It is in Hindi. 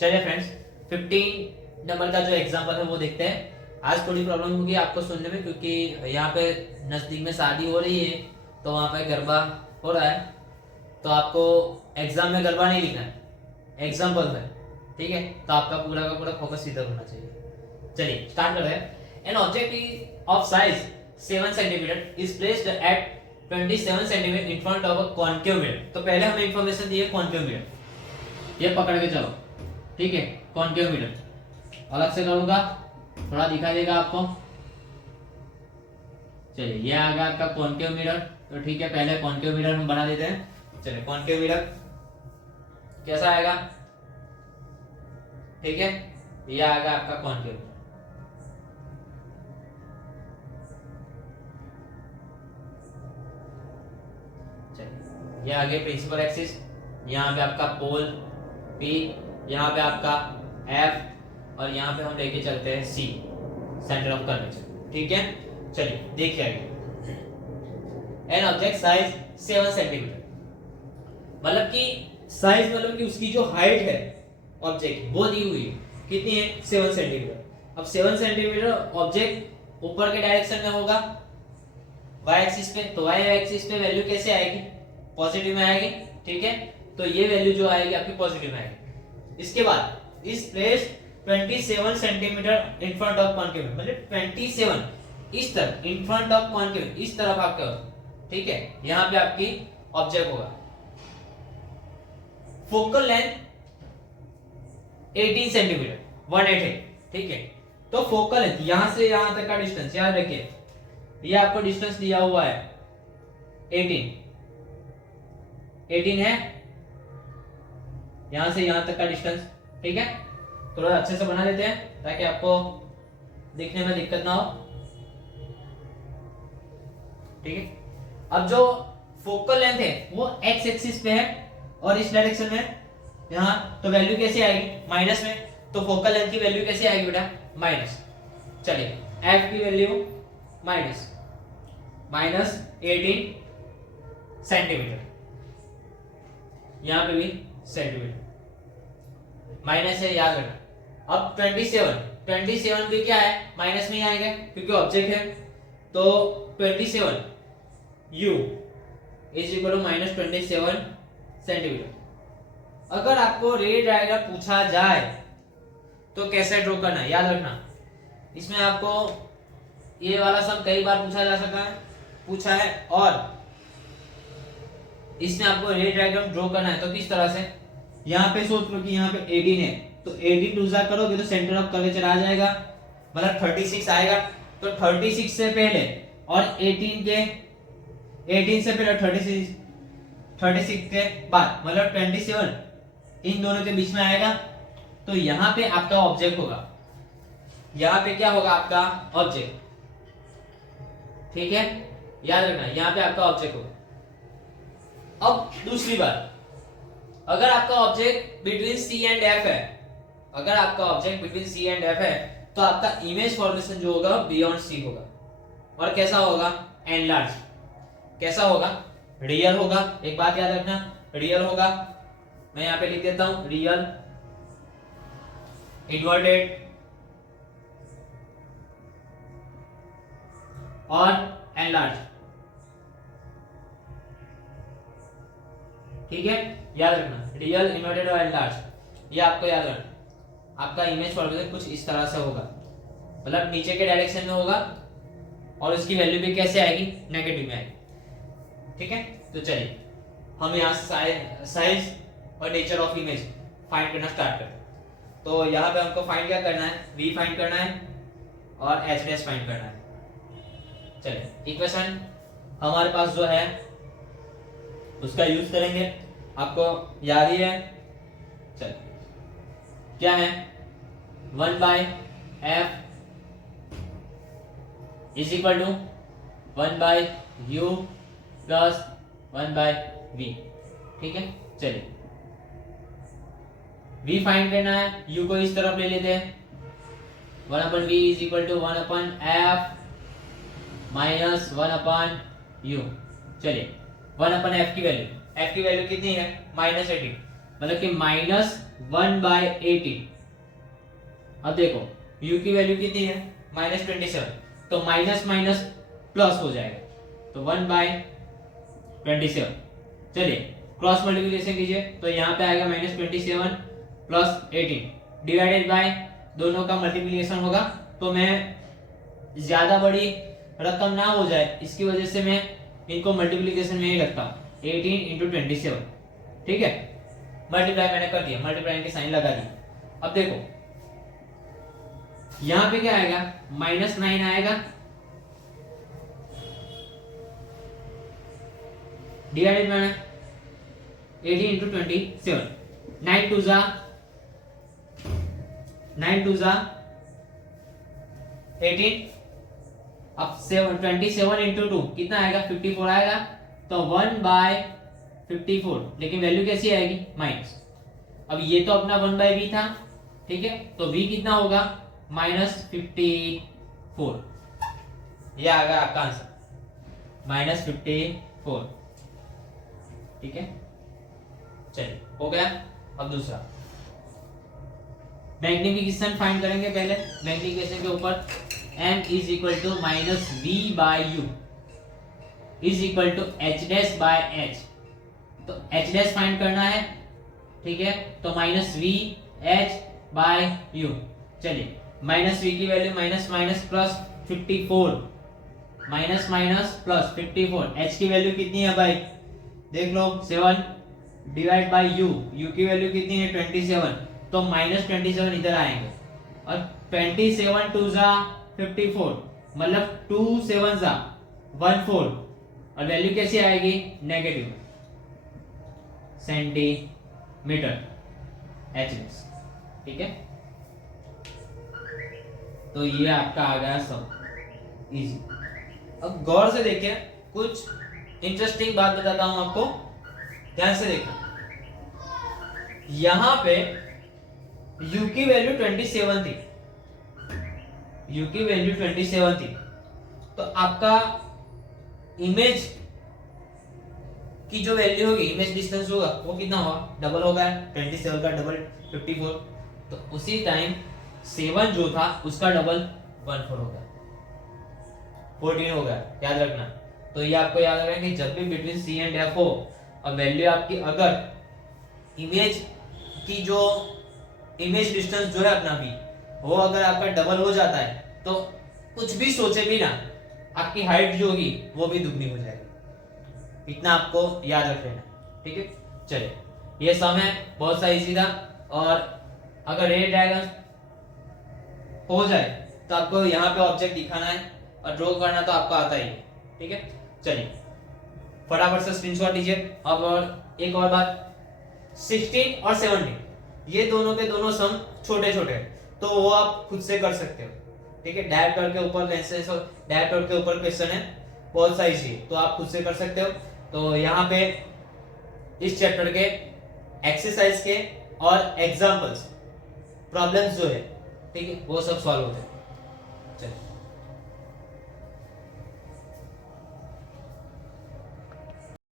चलिए फ्रेंड्स, 15 नंबर का जो एग्जाम्पल है वो देखते हैं। आज थोड़ी प्रॉब्लम होगी आपको सुनने में, क्योंकि यहाँ पे नजदीक में शादी हो रही है, तो वहाँ पे गरबा हो रहा है, तो आपको एग्जाम में गरबा नहीं लिखना है, एग्जाम्पल है, ठीक है। तो आपका पूरा का पूरा फोकस इधर होना चाहिए। चलिए स्टार्ट कर रहे हैं। An object of size 7 centimetre is placed at 27 centimetre in front of a concave mirror. तो पहले हमें इंफॉर्मेशन दी है कॉन्केव मिरर, ये पकड़ के चलो, ठीक है। कॉन्केव मिरर अलग से करूंगा, थोड़ा दिखाई देगा आपको। चलिए ये आ गया आपका कॉन्केव मिरर, तो ठीक है, पहले कॉन्केव मिरर हम बना देते हैं। चलिए कॉन्केव मिरर कैसा आएगा, ठीक है, ये आ गया आपका कॉन्केव। चलिए ये आगे प्रिंसिपल एक्सिस, यहाँ पे आपका पोल P, यहाँ पे आपका F, और यहाँ पे हम लेके चलते हैं C, सेंटर ऑफ कर्वेचर, ठीक है। चलिए देखिए आगे। एन ऑब्जेक्ट साइज 7 सेंटीमीटर, मतलब कि साइज मतलब कि उसकी जो हाइट है ऑब्जेक्ट वो दी हुई है, कितनी है 7 सेंटीमीटर। अब 7 सेंटीमीटर ऑब्जेक्ट ऊपर के डायरेक्शन में होगा y एक्सिस पे, तो y एक्सिस पे वैल्यू कैसे आएगी, पॉजिटिव में आएगी, ठीक है। तो ये वैल्यू जो आएगी आपकी पॉजिटिव में आएगी। इसके बाद इस place 27 centimetre in front of concave, मतलब 27 इस तरफ, इन फ्रंट ऑफ कॉन्केव इस तरफ आपका, ठीक है। यहाँ पे आपकी ऑब्जेक्ट होगा। फोकल लेंथ 18 सेंटीमीटर, 188, ठीक है। तो फोकल लेंथ यहां से यहां तक का डिस्टेंस याद रखिए, ये आपको डिस्टेंस दिया हुआ है 18 है, यहां से यहां तक का डिस्टेंस, ठीक है। थोड़ा अच्छे से बना देते हैं ताकि आपको दिखने में दिक्कत ना हो, ठीक है। अब जो फोकल लेंथ है वो एक्स एक्सिस पे है और इस डायरेक्शन में यहां, तो वैल्यू कैसे आएगी माइनस में, तो फोकल लेंथ की वैल्यू कैसे आएगी बेटा, माइनस। चलिए एफ की वैल्यू माइनस 18 सेंटीमीटर, यहां पे भी सेंटीमीटर माइनस है, याद रखना। अब 27 भी क्या है, माइनस में ही आएगा क्योंकि ऑब्जेक्ट है, तो 27 u is equal to minus 27 centimetre. अगर आपको रे डायग्राम पूछा जाए तो कैसे ड्रॉ करना है, याद रखना। इसमें आपको ये वाला सम कई बार पूछा है, और इसमें आपको रे डायग्राम ड्रॉ करना है तो किस तरह से, यहाँ पे सोच लो कि यहाँ पे 18 है, तो 18 टू करोगे तो सेंटर ऑफ कर्वेचर आ जाएगा, मतलब 36 आएगा। तो 36 से पहले और 18 से पहले 36 के बाद, मतलब 27 इन दोनों के बीच में आएगा। तो यहाँ पे आपका ऑब्जेक्ट होगा, यहाँ पे क्या होगा आपका ऑब्जेक्ट, ठीक है, याद रखना, यहाँ पे आपका ऑब्जेक्ट होगा। अब दूसरी बात, अगर आपका object between C and F है, अगर आपका object between C and F है, तो आपका इमेज फॉर्मेशन जो होगा बियॉन्ड C होगा, और कैसा होगा, एनलार्ज। कैसा होगा, रियल होगा। एक बात याद रखना, रियल होगा। मैं यहाँ पे लिख देता हूं, रियल, इन्वर्टेड और एनलार्ज, ठीक है, याद रखना, रियल, इन्वर्टेड और एनलार्ज, ये आपको याद रखना। आपका इमेज फॉर्मेशन कुछ इस तरह से होगा, मतलब नीचे के डायरेक्शन में होगा, और उसकी वैल्यू भी कैसे आएगी, नेगेटिव में आएगी, ठीक है। तो चलिए हम यहाँ साइज और नेचर ऑफ इमेज फाइंड करना स्टार्ट करते हैं। तो यहाँ पे हमको फाइंड क्या करना है, v फाइंड करना है और h डैश फाइंड करना है। चलिए इक्वेशन हमारे पास जो है उसका यूज करेंगे, आपको याद ही है। चलिए क्या है, 1/f is equal to 1/u plus 1/v, ठीक है। चलिए v फाइंड करना है, u को इस तरफ ले लेते हैं, 1/v is equal to 1/f minus 1/u। चलिए 1/f की वैल्यू कितनी है, -18, मतलब कि -1/18। अब देखो u की वैल्यू कितनी है -27, तो माइनस माइनस प्लस हो जाएगा, तो 1/27। चलिए क्रॉस मल्टीप्लिकेशन कीजिए, तो यहाँ पे आएगा -27 + 18 डिवाइडेड बाय, दोनों का मल्टीप्लिकेशन होगा। तो मैं ज्यादा बड़ी रकम ना हो जाए इसकी वजह से मैं इनको मल्टीप्लिकेशन में ही रखता हूँ, 18 × 27। ठीक है, मल्टीप्लाई मैंने कर दिया, मल्टीप्लाई की साइन लगा दी। अब देखो यहां पे क्या आएगा, -9 आएगा डिवाइडेड बाय 18 × 27, 9 2 जा 18। अब 27 × 2 कितना आएगा, 54 आएगा, तो 1/54, लेकिन वैल्यू कैसी आएगी, माइनस। अब ये तो अपना 1/v था, ठीक है, तो v कितना होगा, -54। ये आ गया आपका आंसर, -54। ठीक है, चलिए हो गया। अब दूसरा मैग्निफिकेशन फाइंड करेंगे। पहले मैग्निफिकेशन के ऊपर m = -v/u = h'/h, तो h' फाइंड करना है, ठीक है, तो -v/h/u। चलिए माइनस v की value minus minus plus 54, minus minus plus 54, h की वैल्यू कितनी है भाई, देख लो 7 डिवाइड बाय u, u की वैल्यू कितनी है 27, तो -27 इधर आएंगे, और 27 2 जा 54, मतलब 2 7 जा 14, और वैल्यू कैसी आएगी, नेगेटिव सेंटीमीटर h। ठीक है, तो ये आपका आ गया सब इजी। अब गौर से देखिए, कुछ इंटरेस्टिंग बात बताता हूं आपको, ध्यान से देखिए। यहां पे u की वैल्यू 27 थी, u की वैल्यू 27 थी, तो आपका इमेज की जो वैल्यू होगी, इमेज डिस्टेंस होगा, वो कितना होगा, डबल होगा 27 का डबल 54, तो उसी टाइम 7 जो था उसका डबल 14 हो गया, 14 हो गया, याद रखना। तो ये आपको याद रखना कि जब भी बिटवीन C एंड F हो और वैल्यू आपकी अगर इमेज की जो इमेज डिस्टेंस जो है अपना भी, वो अगर आपका डबल हो जाता है, तो कुछ भी सोचे भी ना, आपकी हाइट जो होगी वो भी दुगनी हो जाएगी। इतना आपको याद रख लेना, ठीक है। चलिए ये सम है, बहुत सा इजी था, और अगर रे डायग्राम हो जाए तो आपको यहाँ पे ऑब्जेक्ट दिखाना है और ड्रॉ करना तो आपको आता ही है, ठीक है। चलिए फटाफट से स्क्रीनशॉट लीजिए। अब और एक और बात, 16 और 17 ये दोनों के दोनों सम छोटे छोटे, तो वो आप खुद से कर सकते हो, ठीक है। डायरेक्टर के ऊपर डायरेक्टर के ऊपर क्वेश्चन है, बहुत सा इजी, तो आप खुद से कर सकते हो। तो यहाँ पे इस चैप्टर के एक्सरसाइज के और एग्जांपल्स प्रॉब्लम्स जो है, ठीक है, वो सब सॉल्व होते हैं।